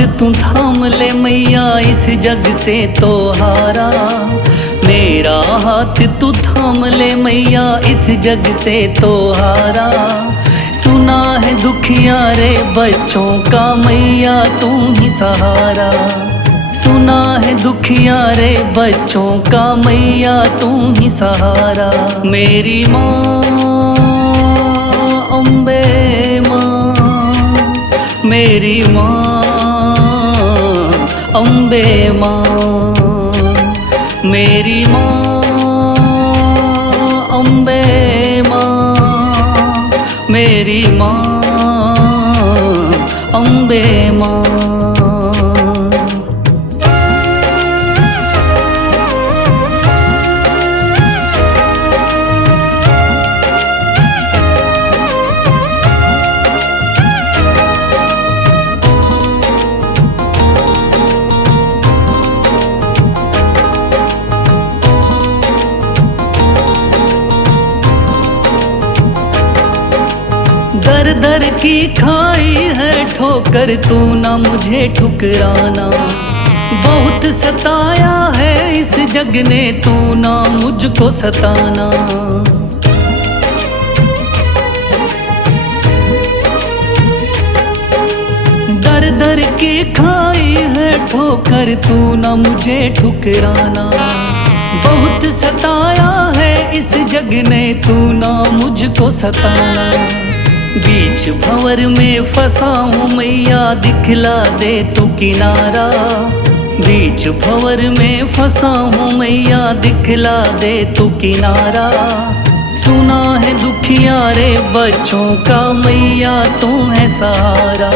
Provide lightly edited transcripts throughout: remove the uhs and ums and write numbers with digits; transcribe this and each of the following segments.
हाथ तू थाम ले मैया इस जग से तो हारा। मेरा हाथ तू थाम ले मैया इस जग से तो हारा। सुना है दुखिया रे बच्चों का मैया तू ही सहारा। सुना है दुखिया रे बच्चों का मैया तू ही सहारा। मेरी माँ अम्बे माँ, मेरी माँ अम्बे माँ, मेरी माँ अम्बे माँ, मेरी माँ अम्बे माँ। दर दर की खाई है ठोकर तू ना मुझे ठुकराना। बहुत सताया है इस जग ने तू ना मुझको सताना। दर दर की खाई है ठोकर तू ना मुझे ठुकराना। बहुत सताया है इस जग ने तू ना मुझको सताना। बीच भंवर में फंसा हूँ मैया दिखला दे तू किनारा। बीच भंवर में फंसा हूँ मैया दिखला दे तू किनारा। सुना है दुखिया रे बच्चों का मैया तू है सहारा।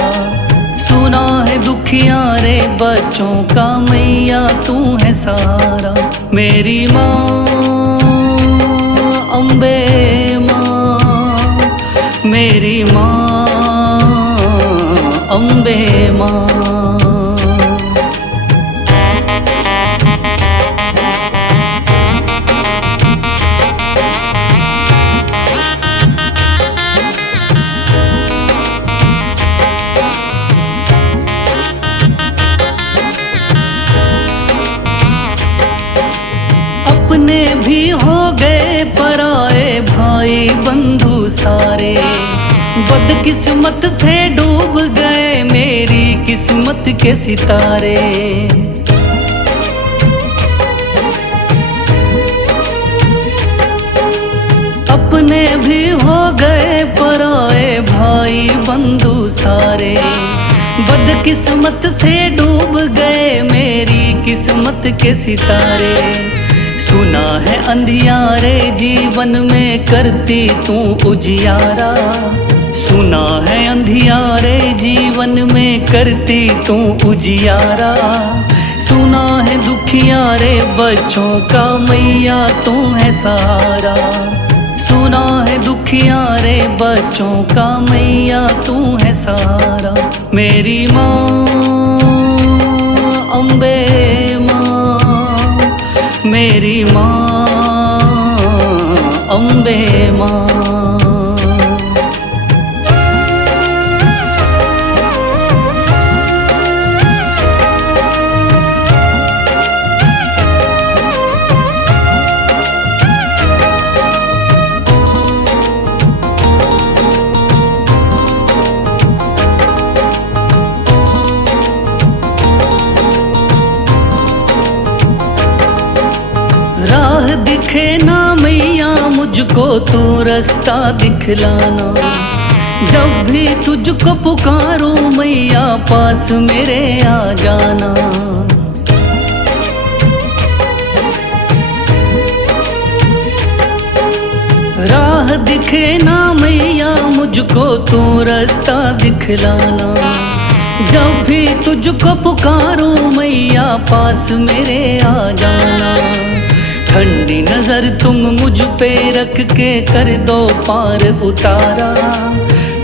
सुना है दुखिया रे बच्चों का मैया तू है सहारा। मेरी माँ अम्बे माँ, मेरी माँ अम्बे माँ। अपने भी हो गए पराए भाई बंधु सारे। बदकिस्मत से डूब गए मेरी किस्मत के सितारे। अपने भी हो गए पराए भाई बंधु सारे। बदकिस्मत से डूब गए मेरी किस्मत के सितारे। सुना है अंधियारे जीवन में करती तू उजियारा। सुना है अंधियारे जीवन में करती तू उजियारा। सुना है दुखिया रे बच्चों का मैया तू है सहारा। सुना है दुखिया रे बच्चों का मैया तू है सहारा। मेरी माँ अम्बे माँ, मेरी माँ अम्बे माँ। राह दिखे ना मैया मुझको तू रास्ता दिखलाना। जब भी तुझको पुकारूं मैया पास मेरे आ जाना। राह दिखे ना मैया मुझको तू रास्ता दिखलाना। जब भी तुझको पुकारूं मैया पास मेरे आ जाना। ठंडी नजर तुम मुझ पे रख के कर दो पार उतारा।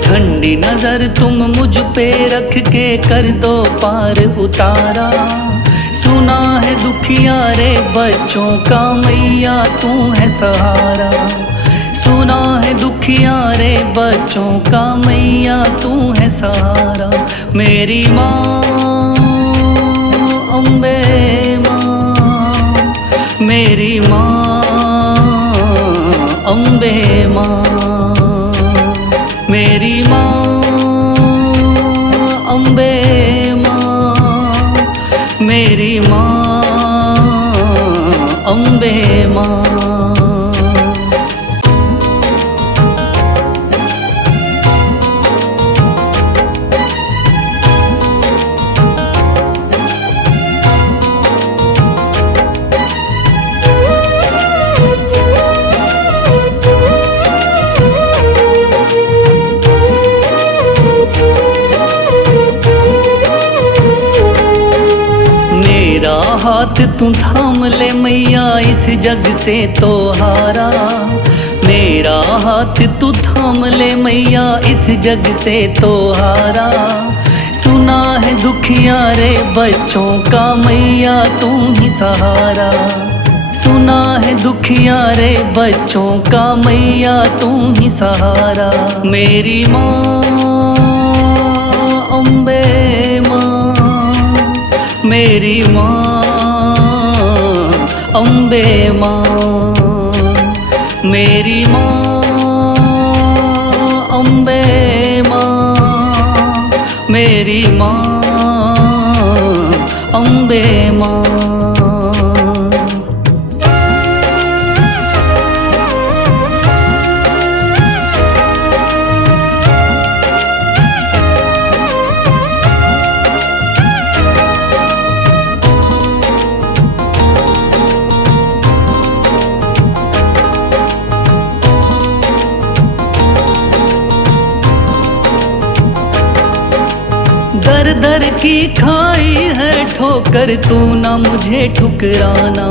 ठंडी नजर तुम मुझ पे रख के कर दो पार उतारा। सुना है दुखिया रे बच्चों का मैया तू है सहारा। सुना है दुखिया रे बच्चों का मैया तू है सहारा। मेरी माँ अम्बे माँ मेरी माँ, अम्बे माँ मेरी माँ, अम्बे माँ मेरी माँ, अम्बे माँ। मेरा हाथ तू थाम ले मैया, इस जग से तो हारा। मेरा हाथ तू थाम ले मैया, इस जग से तो हारा। सुना है दुखियारे बच्चों का मैया तू ही सहारा। सुना है दुखियारे बच्चों का मैया तू ही सहारा। मेरी माँ अम्बे माँ, मेरी माँ अम्बे माँ, मेरी माँ अम्बे माँ, मेरी माँ अम्बे माँ। दर दर की खाई है ठोकर, तू ना मुझे ठुकराना।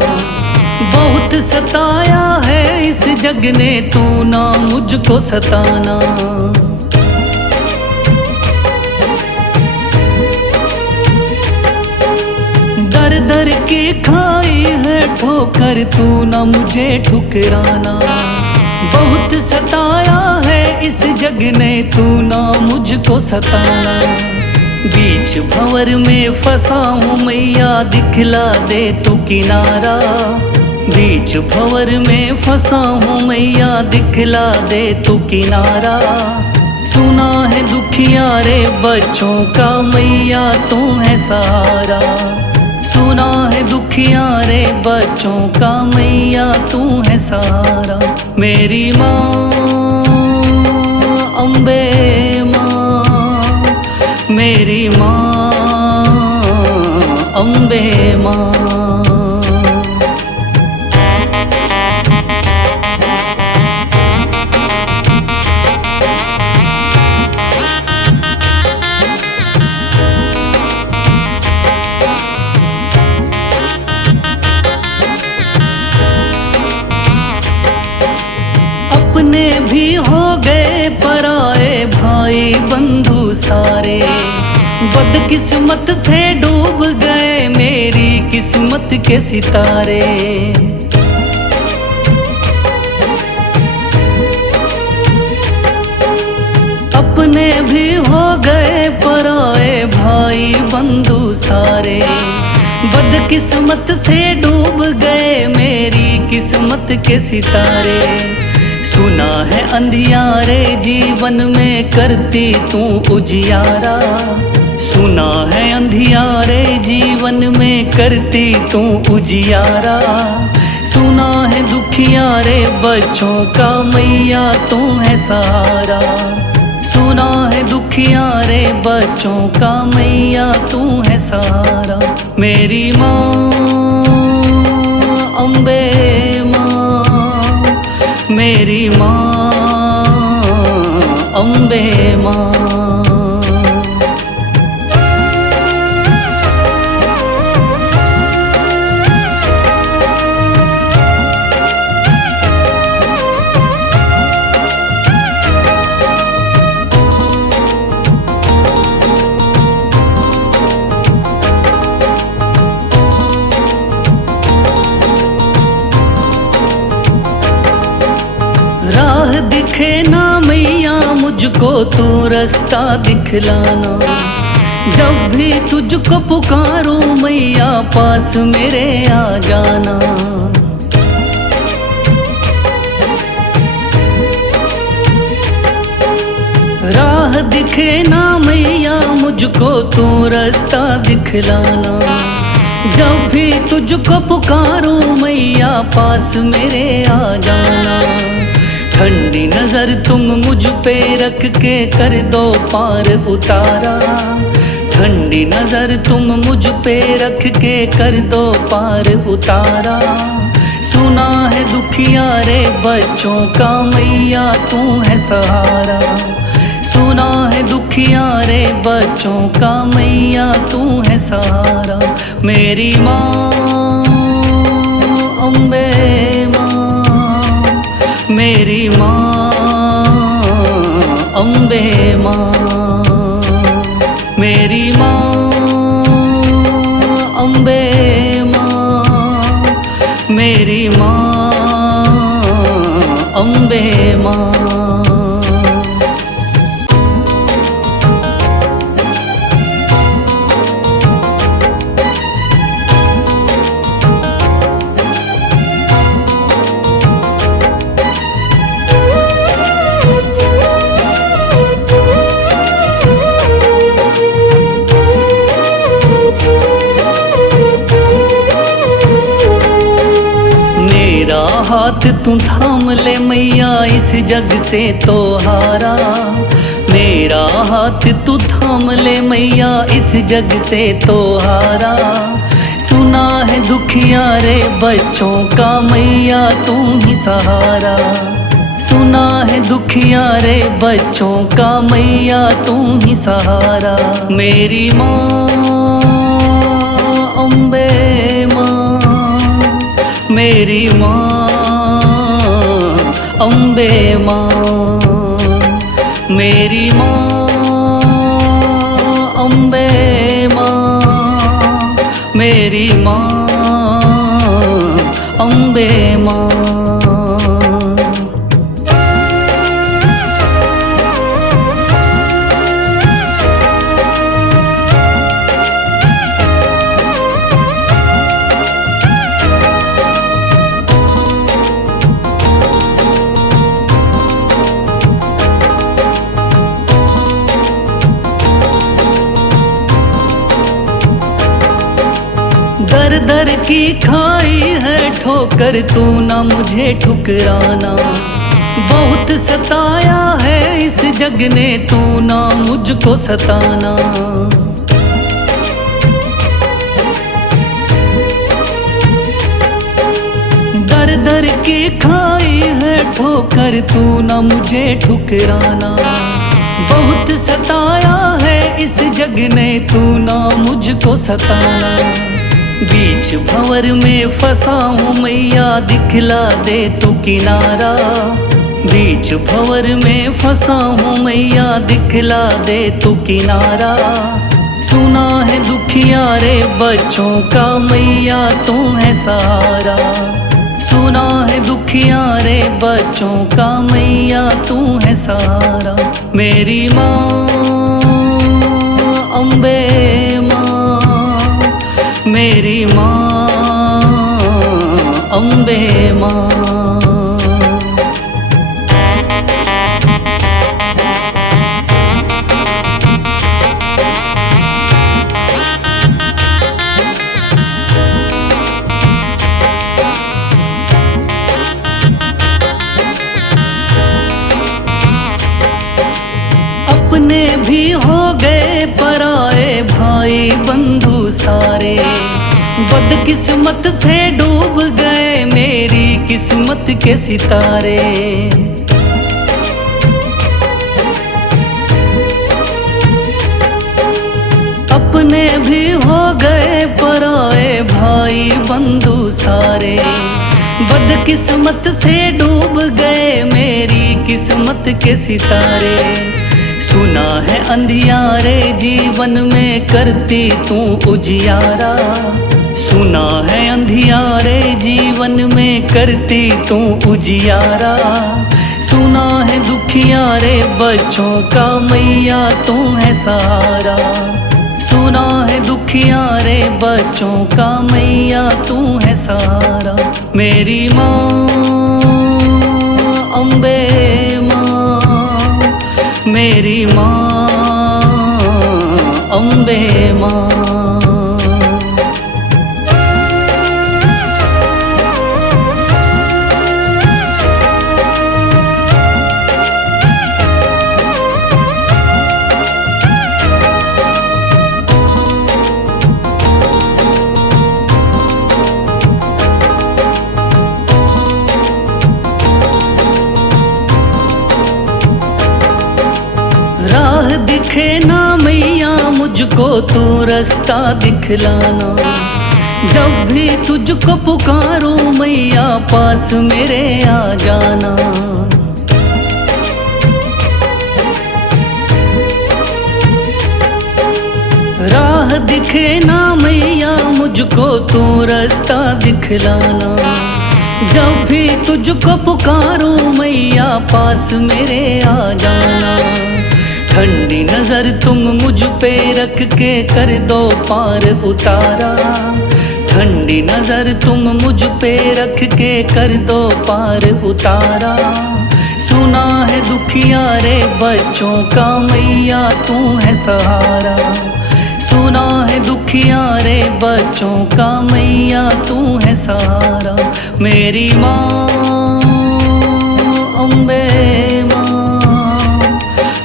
बहुत सताया है इस जग ने, तू ना मुझको सताना। दर दर की खाई है ठोकर, तू ना मुझे ठुकराना। बहुत सताया है इस जग ने, तू ना मुझको सताना। बीच भंवर में फंसा हूँ मैया, दिखला दे तू किनारा। बीच भंवर में फंसा हूँ मैया, दिखला दे तू किनारा। सुना है दुखियारे बच्चों का मैया तू है सहारा। सुना है दुखियारे बच्चों का मैया तू है सहारा। मेरी माँ अम्बे माँ, मेरी माँ अम्बे माँ। अपने भी हो गए पराए भाई बंधु सारे। बदकिस्मत से डूब गए मेरी किस्मत के सितारे। अपने भी हो गए पराए भाई बंधु सारे। बदकिस्मत से डूब गए मेरी किस्मत के सितारे। सुना है अंधियारे जीवन में करती तू उजियारा। सुना है अंधियारे जीवन में करती तू उजियारा। सुना है दुखियारे बच्चों का मैया तू है सहारा। सुना है दुखियारे बच्चों का मैया तू है सहारा। मेरी माँ अम्बे माँ, मेरी माँ अम्बे माँ। राह दिखे ना मैया मुझको तू रास्ता दिखलाना। जब भी तुझको पुकारूं मैया पास मेरे आ जाना। राह दिखे ना मैया मुझको तू रास्ता दिखलाना। जब भी तुझको पुकारूं मैया पास मेरे आ जाना। ठंडी नजर तुम मुझ पे रख के कर दो पार उतारा। ठंडी नजर तुम मुझ पे रख के कर दो पार उतारा। सुना है दुखिया रे बच्चों का मैया तू है सहारा। सुना है दुखिया रे बच्चों का मैया तू है सहारा। मेरी माँ अम्बे माँ, मेरी माँ अम्बे माँ, मेरी माँ अम्बे माँ, मेरी माँ अम्बे माँ। हाथ तू थाम ले मैया इस जग से तो हारा। मेरा हाथ तू थाम ले मैया इस जग से तो हारा। सुना है दुखिया रे बच्चों का मैया तू ही सहारा। सुना है दुखिया रे बच्चों का मैया तू ही सहारा। मेरी माँ अम्बे माँ, मेरी माँ अम्बे माँ, मेरी माँ अम्बे माँ, मेरी माँ अम्बे माँ। दर दर की खाई है ठोकर तू ना मुझे ठुकराना। बहुत सताया है इस जग ने तू ना मुझको सताना। दर दर की खाई है ठोकर तू ना मुझे ठुकराना। बहुत सताया है इस जग ने तू ना मुझको सताना। बीच भंवर में फंसा हूँ मैया दिखला दे तू किनारा। बीच भंवर में फंसा हूँ मैया दिखला दे तू किनारा। सुना है दुखिया रे बच्चों का मैया तू है सहारा। सुना है दुखिया रे बच्चों का मैया तू है सहारा। मेरी माँ अम्बे माँ, मेरी माँ अम्बे माँ। अपने भी हो गए पराए भाई बंधु सारे। बदकिस्मत से डूब गए मेरी किस्मत के सितारे। अपने भी हो गए पराए भाई बंधु सारे। बदकिस्मत से डूब गए मेरी किस्मत के सितारे। सुना है अंधियारे जीवन में करती तू उजियारा। सुना है अंधियारे जीवन में करती तू उजियारा। सुना है दुखिया रे बच्चों का मैया तू है सहारा। सुना है दुखियारे बच्चों का मैया तू है सहारा। मेरी माँ अम्बे माँ, मेरी माँ अम्बे माँ। राह दिखे ना मैया मुझको तू रास्ता दिखलाना। जब भी तुझको पुकारूं मैया पास मेरे आ जाना। राह दिखे ना मैया मुझको तू रास्ता दिखलाना। जब भी तुझको पुकारूं मैया पास मेरे आ जाना। ठंडी नजर तुम मुझ पे रख के कर दो पार उतारा। ठंडी नजर तुम मुझ पे रख के कर दो पार उतारा। सुना है दुखियारे बच्चों का मैया तू है सहारा। सुना है दुखियारे बच्चों का मैया तू है सहारा। मेरी माँ अम्बे माँ,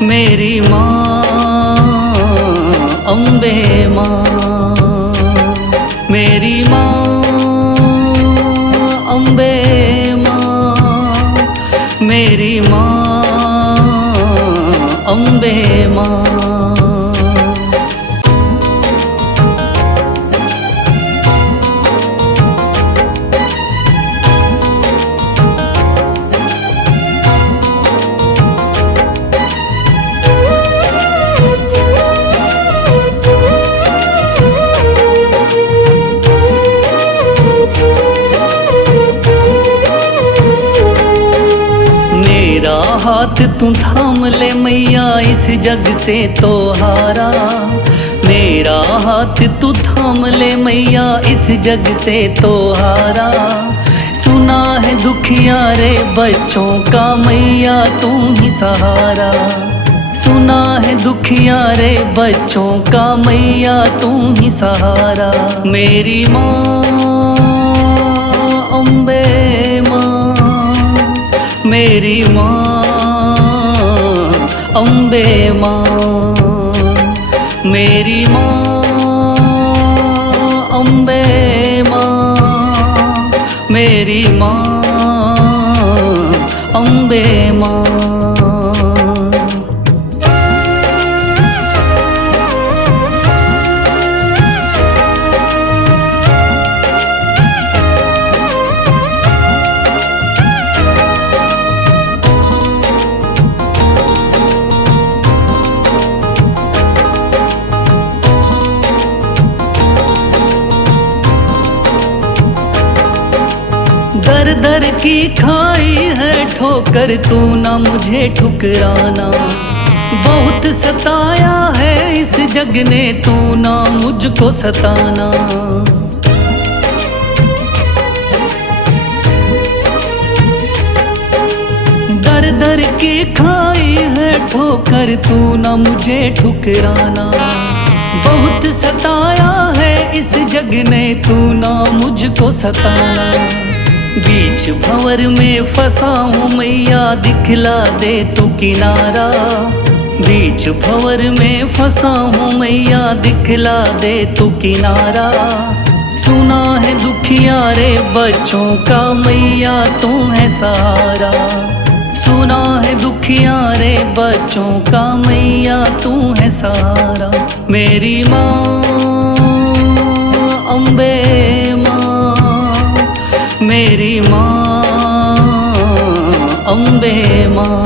मेरी माँ अम्बे माँ। मेरी माँ अम्बे माँ, मेरी माँ अम्बे माँ। हाथ तू थाम ले मैया इस जग से तो हारा। मेरा हाथ तू थाम ले मैया इस जग से तो हारा। सुना है दुखियारे बच्चों का मैया तू ही सहारा। सुना है दुखियारे बच्चों का मैया तू ही सहारा। मेरी माँ अम्बे माँ, मेरी माँ अम्बे माँ। मेरी माँ अम्बे माँ, मेरी माँ अम्बे माँ। दर दर की खाई है ठोकर तू ना मुझे ठुकराना। बहुत सताया है इस जग ने तू ना मुझको सताना। दर दर की खाई है ठोकर तू ना मुझे ठुकराना। बहुत सताया है इस जग ने तू ना मुझको सताना। बीच भंवर में फंसा हूँ मैया दिखला दे तू किनारा। बीच भंवर में फंसा हूँ मैया दिखला दे तू किनारा। सुना है दुखियारे बच्चों का मैया तू है सहारा। सुना है दुखियारे बच्चों का मैया तू है सहारा। मेरी माँ अम्बे माँ, मेरी माँ अम्बे माँ।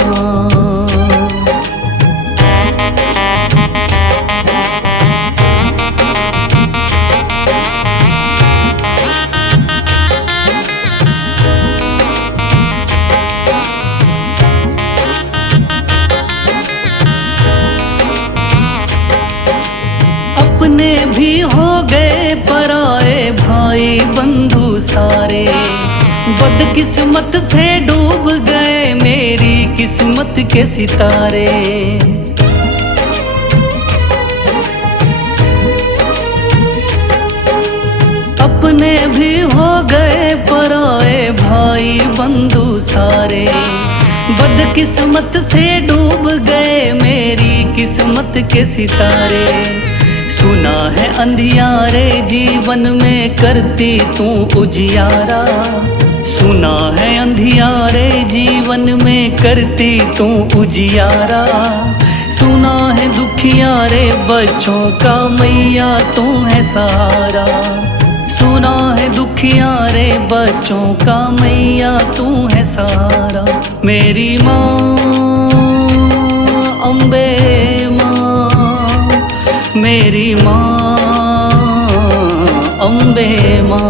अपने बदकिस्मत से डूब गए मेरी किस्मत के सितारे। अपने भी हो गए पराए भाई बंधु सारे। बदकिस्मत से डूब गए मेरी किस्मत के सितारे। सुना है अंधियारे जीवन में करती तू उजियारा। सुना है अंधियारे जीवन में करती तू उजियारा। सुना है दुखियारे बच्चों का मैया तू है सहारा। सुना है दुखियारे बच्चों का मैया तू है सहारा। मेरी माँ अम्बे माँ, मेरी माँ अम्बे माँ।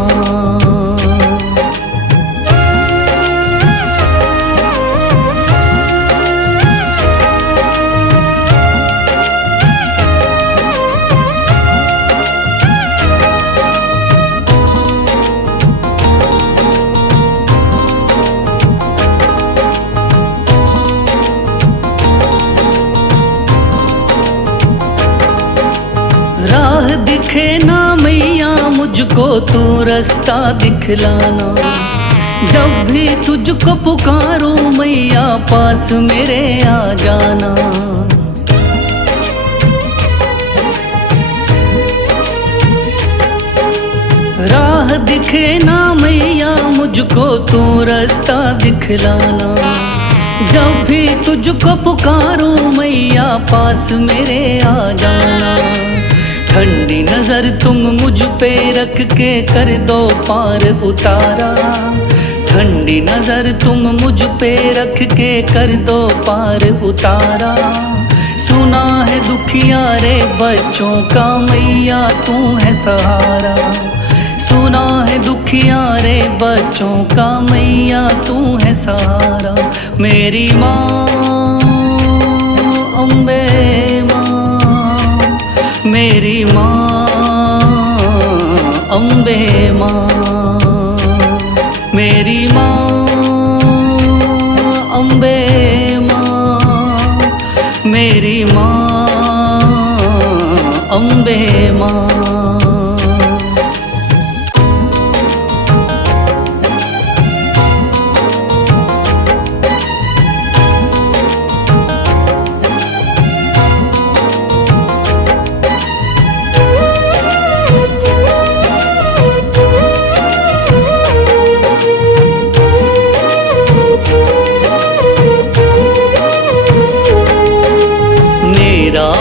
राह दिखे ना मैया मुझको तू रास्ता दिखलाना। जब भी तुझको पुकारूं मैया पास मेरे आ जाना। राह दिखे ना मैया मुझको तू रास्ता दिखलाना। जब भी तुझको पुकारूं मैया पास मेरे आ जाना। ठंडी नजर तुम मुझ पे रख के कर दो पार उतारा। ठंडी नजर तुम मुझ पे रख के कर दो पार उतारा। सुना है दुखियारे बच्चों का मैया तू है सहारा। सुना है दुखियारे बच्चों का मैया तू है सहारा। मेरी माँ अम्बे माँ, मेरी माँ अम्बे माँ। मेरी माँ अम्बे माँ, मेरी माँ अम्बे माँ।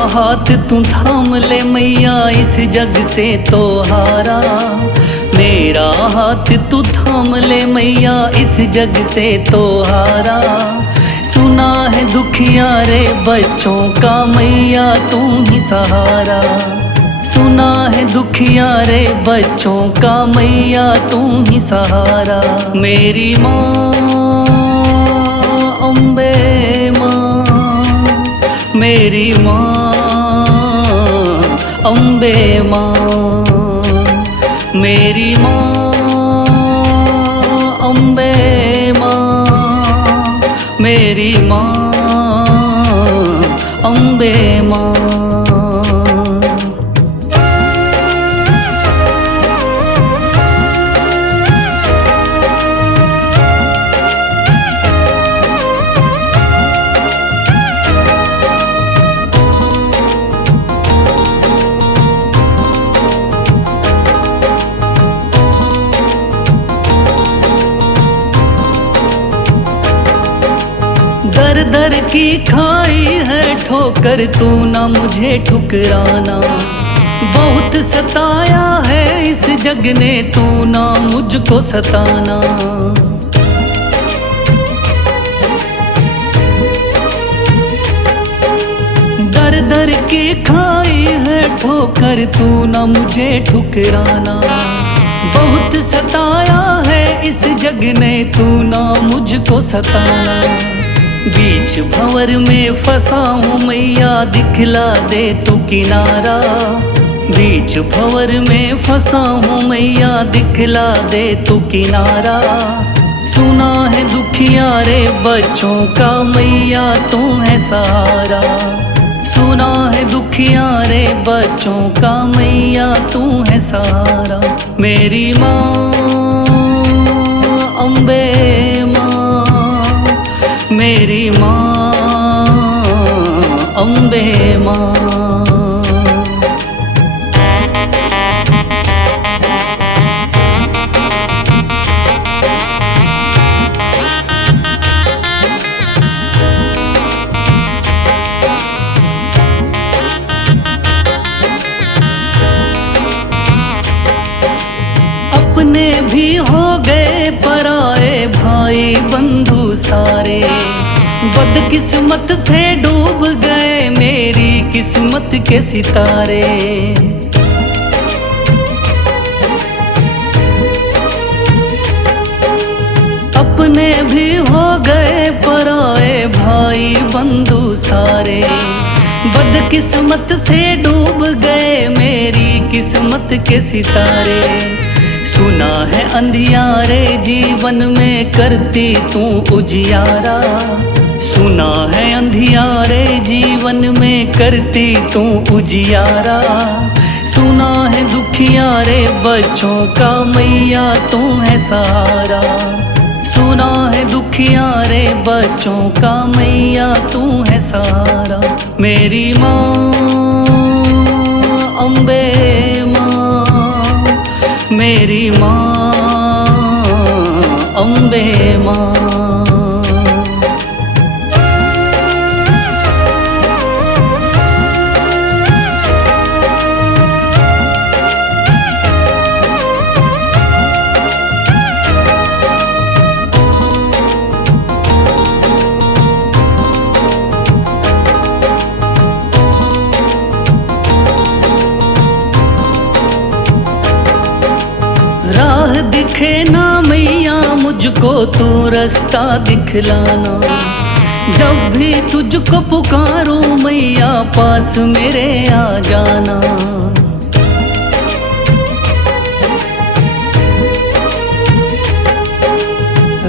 हाथ तू थाम ले मैया इस जग से तो हारा। मेरा हाथ तू थाम ले मैया इस जग से तो हारा। सुना है दुखियारे बच्चों का मैया तू ही सहारा। सुना है दुखियारे बच्चों का मैया तू ही सहारा। मेरी माँ अम्बे माँ, मेरी माँ अम्बे माँ। मेरी माँ अम्बे माँ, मेरी माँ अम्बे माँ। दर दर की खाई है ठोकर तू ना मुझे ठुकराना। बहुत सताया है इस जग ने तू ना मुझको सताना। दर दर की खाई है ठोकर तू ना मुझे ठुकराना। बहुत सताया है इस जग ने तू ना मुझको सताना। बीच भंवर में फंसा हूँ मैया दिखला दे तू किनारा। बीच भंवर में फंसा हूँ मैया दिखला दे तू किनारा। सुना है दुखियारे बच्चों का मैया तू है सहारा। सुना है दुखियारे बच्चों का मैया तू है सहारा। मेरी माँ अम्बे माँ, मेरी माँ अम्बे माँ। अपने भी हो गए पराए भाई बंधु सारे, बदकिस्मत से डूब गए मेरी किस्मत के सितारे। अपने भी हो गए पराए भाई बंधु सारे, बदकिस्मत से डूब गए मेरी किस्मत के सितारे। सुना है अंधियारे जीवन में करती तू उजियारा। सुना है अंधियारे जीवन में करती तू उजियारा। सुना है दुखियारे बच्चों का मैया तू है सहारा। सुना है दुखियारे बच्चों का मैया तू है सहारा। मेरी माँ अम्बे माँ, मेरी माँ अम्बे माँ। राह दिखे ना मैया मुझको तू रास्ता दिखलाना। जब भी तुझको पुकारूं मैया पास मेरे आ जाना।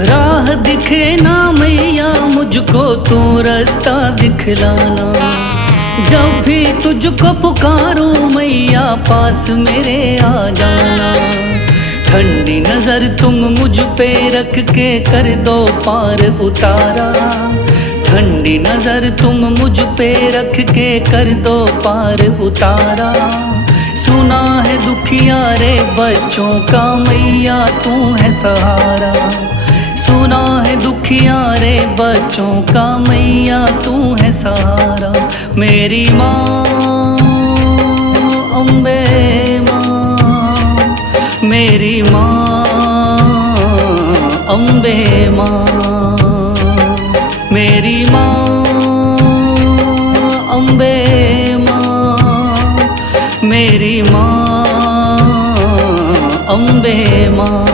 राह दिखे ना मैया मुझको तू रास्ता दिखलाना। जब भी तुझको पुकारूं मैया पास मेरे आ जाना। ठंडी नजर तुम मुझ पे रख के कर दो पार उतारा। ठंडी नजर तुम मुझ पे रख के कर दो पार उतारा। सुना है दुखियारे बच्चों का मैया तू है सहारा। सुना है दुखियारे बच्चों का मैया तू है सहारा। मेरी माँ अम्बे माँ, मेरी माँ अम्बे माँ। मेरी माँ अम्बे माँ, मेरी माँ अम्बे माँ।